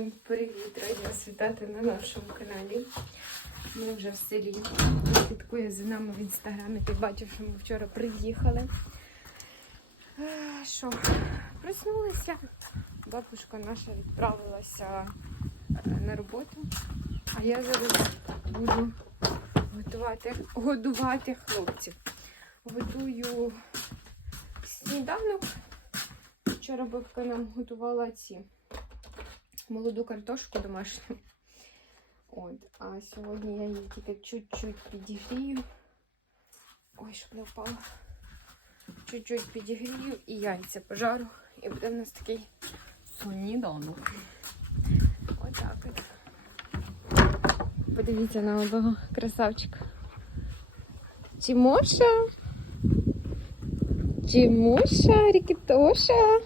Всім привіт! Раді вас вітати на нашому каналі. Ми вже в селі. Слідкує за нами в інстаграмі. Ти бачив, що ми вчора приїхали. Що, проснулися. Бабушка наша відправилася е, на роботу. А я зараз буду готувати, годувати хлопців. Готую сніданок. Вчора бабка нам готувала ці молоду картошку домашню. От, а сьогодні я її тільки чуть-чуть підігрію. Ой, щоб не впало. Чуть-чуть підігрію і яйця пожару. І буде в нас такий сніданок. Отак от. Подивіться на одного красавчика. Тимоша. Тимоша, Рікітоша.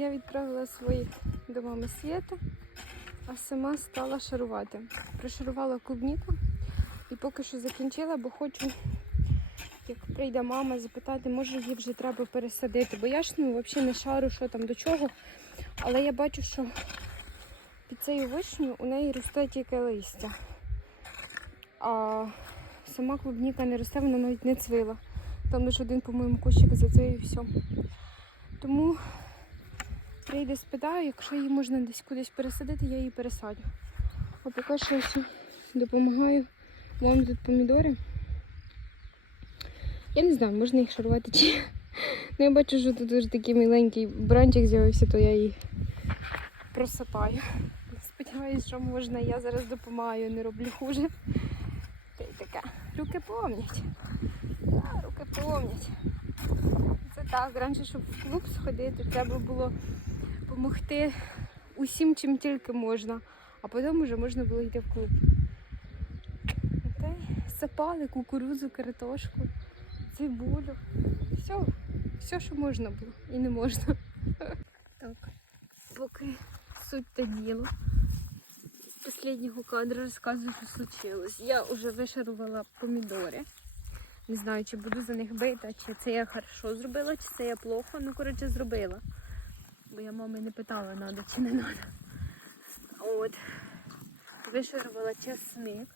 Я відправила своїх до мами свята, а сама стала шарувати. Прошарувала клубніку і поки що закінчила, бо хочу, як прийде мама, запитати, може її вже треба пересадити. Бо я ж ну, взагалі не шару, що там до чого. Але я бачу, що під цією вишню у неї росте тільки листя. А сама клубніка не росте, вона навіть не цвила. Там лише один, по-моєму, кущик зацвів і все. Тому прийде спитаю, якщо її можна десь кудись пересадити, я її пересадю. А поки що ось допомагаю вам тут помідори. Я не знаю, можна їх шарувати чи. Ну, я бачу, що тут вже такий миленький бранчик з'явився, то я її просипаю. Сподіваюсь, що можна, я зараз допомагаю, не роблю хуже. Та й таке. Руки помнять. Руки помнять. Це так, раніше, щоб в клуб сходити, треба було допомогти усім, чим тільки можна, а потім вже можна було йти в клуб. Окей? Сапали кукурудзу, картошку, цибулю. Все, все, що можна було і не можна. Так, поки суть та діло. З останнього кадру розказую, що случилось. Я вже вишарувала помідори. Не знаю, чи буду за них бити, чи це я хорошо зробила, чи це я плохо. Ну, коротше, зробила. Бо я мами не питала, надо чи не надо. От. Вишарувала чесник.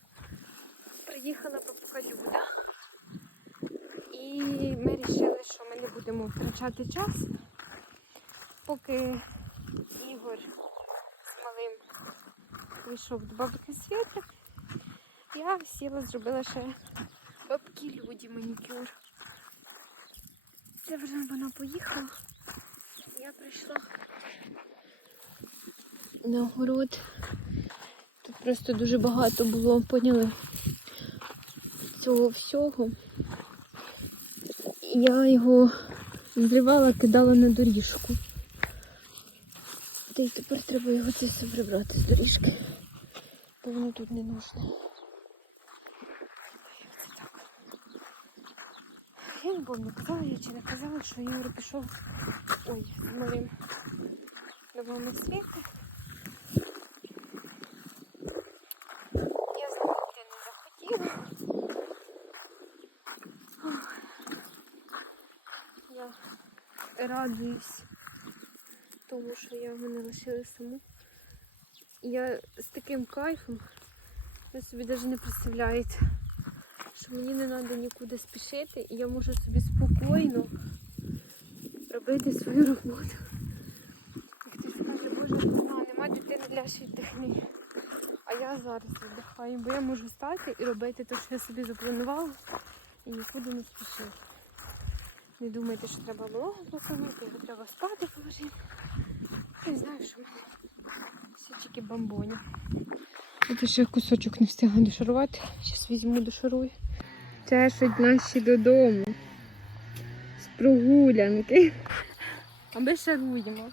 Приїхала бабка Люда. І ми вирішили, що ми не будемо втрачати час, поки Ігор з малим вийшов до бабки Світи. Я сіла, зробила ще бабки люди манікюр. Це вже вона поїхала. Я прийшла на город. Тут просто дуже багато було, поняли, цього всього. Я його зривала, кидала на доріжку. Та й тепер треба його це все прибрати з доріжки. Бо воно тут не нужне. Я не помню, казала я чи не казала, що Ігор пішов ой, до мами світи. Я з ним йти не захотіла. Я радуюсь тому, що я мене лишили саму. Я з таким кайфом, ви собі навіть не представляєте, що мені не треба нікуди спішити, і я можу собі спокійно робити свою роботу. Хтось скаже, боже, вона нема дитини для віддихни. А я зараз віддихаю, бо я можу стати і робити те, що я собі запланувала, і нікуди не спішити. Не думайте, що треба малого покормити, його треба спати положити. Не знаю, що в. Все тільки бомбоні. От ще кусочок не встигла дошарувати. Зараз візьму дошарую. Чешуть наші додому. З прогулянки. А ми шаруємо.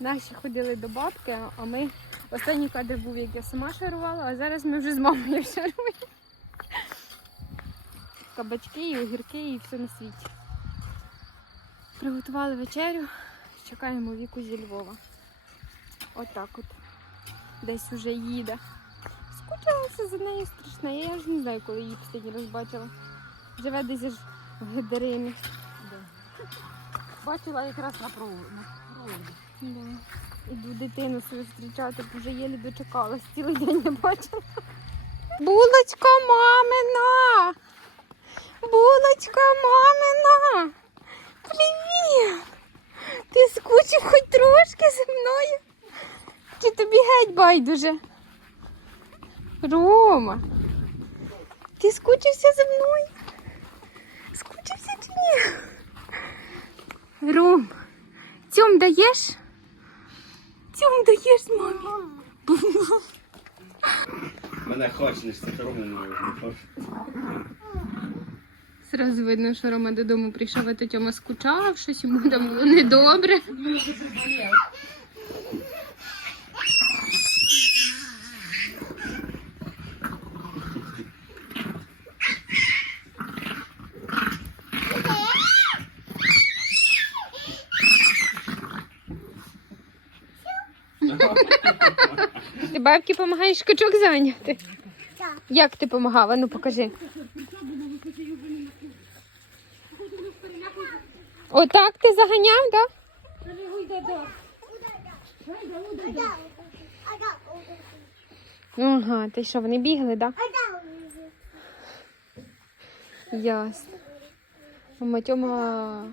Наші ходили до бабки, а ми останній кадр був, як я сама шарувала, а зараз ми вже з мамою шаруємо. Кабачки, і огірки, і все на світі. Приготували вечерю, чекаємо віку зі Львова. Отак от. Десь уже їде. Скучалася за нею страшне. Я ж не знаю, коли її останній раз бачила. Живе десь аж в Гедерині. Бачила якраз на проводі. на. Да. Іду дитину свою зустрічати, бо вже єлі дочекалась, цілий день не бачила. Булочка мамина! Булочка мамина! Привіт! Ти скучив хоч трошки зі мною? Чи тобі геть байдуже? Рома! Ти скучився зі мною? Ні? Ром, цьом даєш? Цьом даєш мамі? Мене хочеш, це Рома не можу. Зразу видно, що Рома додому прийшов, а то Тьома скучав, щось йому там було недобре. Ти бабці допомагаєш качок зайняти? Так. Як ти допомагала? Ну покажи. Отак ти заганяв, так? Ага, ти що, вони бігли, так? Ясно. Мама Тьома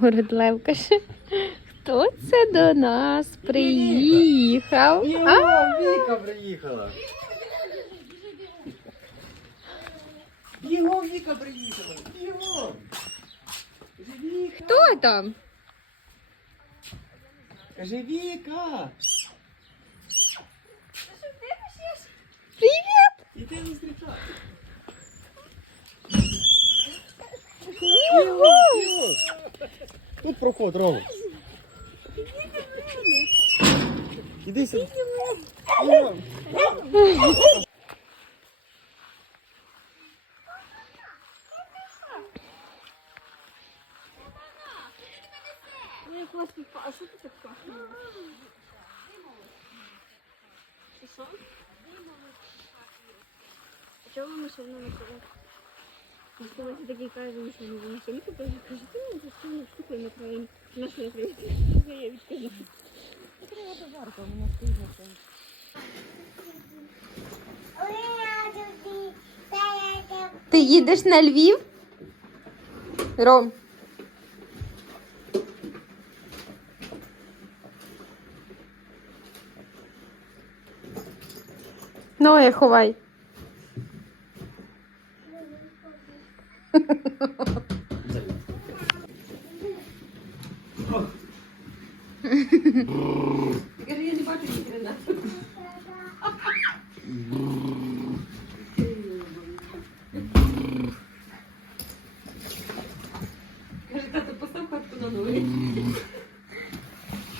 город каже, хто це до нас приїхав? А? Віка приїхала. Бігом Віка приїхала. Бігом. Кажи Віка. Хто там? Кажи Віка. Привіт! Іди зустрічати. Бігом! Бігом. Тут проход, Рома. Іди сюди. Бігом. А що ти так пахне? Що? А чого машина не порядку? Нас такий каже, що не за машину купили. Каже, ти мені постійно купив на країні. На країні. Я відказала. Треба товарка, у мене стоїть на країні. Ти їдеш на Львів? Ром. Ноги ховай. Я не бачу ні хрена. Каже, тато, постав хатку на ноги.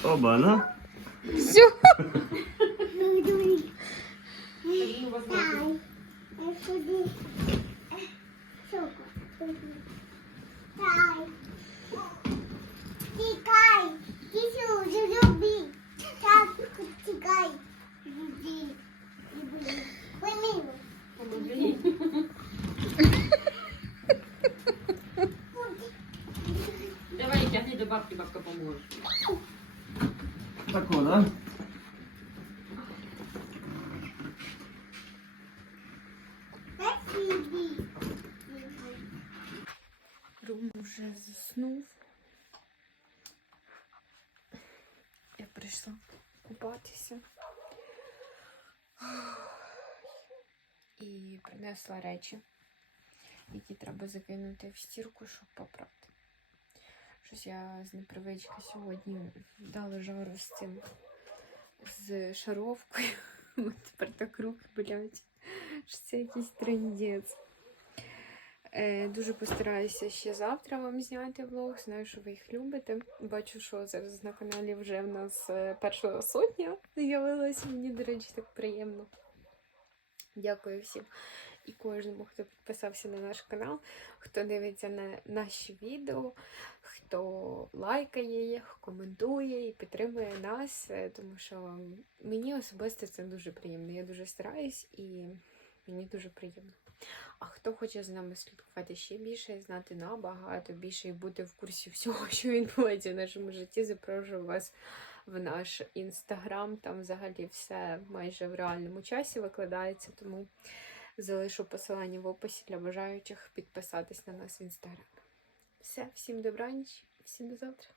Оба, на. Все. Да? Рум вже заснув. Я прийшла купатися. І принесла речі, які треба закинути в стірку, щоб попрати. Щось я з непривички сьогодні дала жару з цим з шаровкою. Тепер так руки болять. що Це якийсь трендець. Е, дуже постараюся ще завтра вам зняти влог. Знаю, що ви їх любите. Бачу, що зараз на каналі вже в нас е, перша сотня з'явилася. Мені, до речі, так приємно. Дякую всім і кожному, хто підписався на наш канал, хто дивиться на наші відео, хто лайкає їх, коментує і підтримує нас, е, тому що мені особисто це дуже приємно. Я дуже стараюсь і мені дуже приємно. А хто хоче з нами слідкувати ще більше, знати набагато більше і бути в курсі всього, що відбувається в нашому житті, запрошую вас в наш інстаграм. Там взагалі все майже в реальному часі викладається, тому залишу посилання в описі для бажаючих підписатись на нас в інстаграм. Все, всім добраніч, всім до завтра.